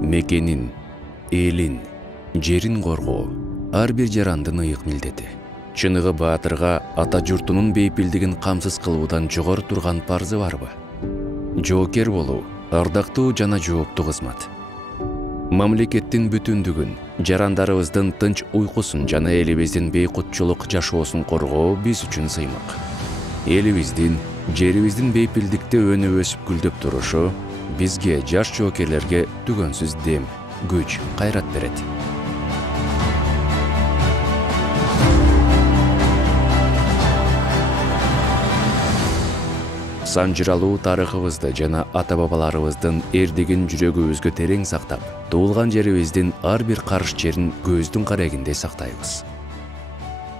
Мекенин, элин, жерин коргоо ар бир жарандын ыйык милдети. Чыныгы баатырга ата журтунун бейпилдигин камсыз кылуудан жогору турган парзы барбы? Жоокер болуу ардактуу жана жооптуу кызмат. Мамлекеттин бүтүндүгүн, жарандарыбыздын тынч уйкусун жана элибиздин бейкутчулук жашоосун коргоо биз үчүн сыймык. Элибиздин, жерибиздин бейпилдикте өнүп өсүп гүлдөп турушу бизге, жаш жоокерлерге түгөнсүз дем, күч, кайрат берет. Санжыралуу тарыхыбызды жана ата-бабаларыбыздын эрдигин жүрөгүбүзгө терең сактап, туулган жерибиздин ар бир карыш жерин көздүн карегинде сактайбыз.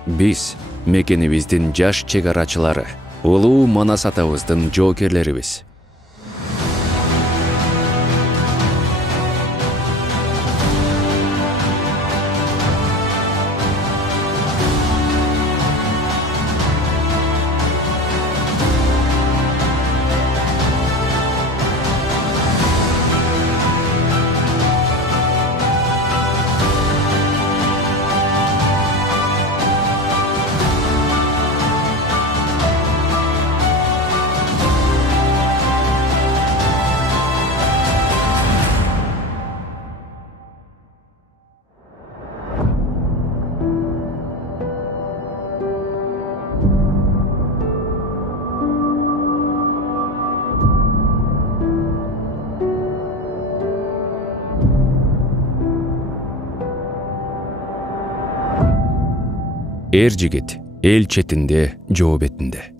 Биз мекенибиздин жаш чек арачылары, улуу Манас атабыздын жоокерлерибиз. Эр жигит эл четинде, жоо бетинде.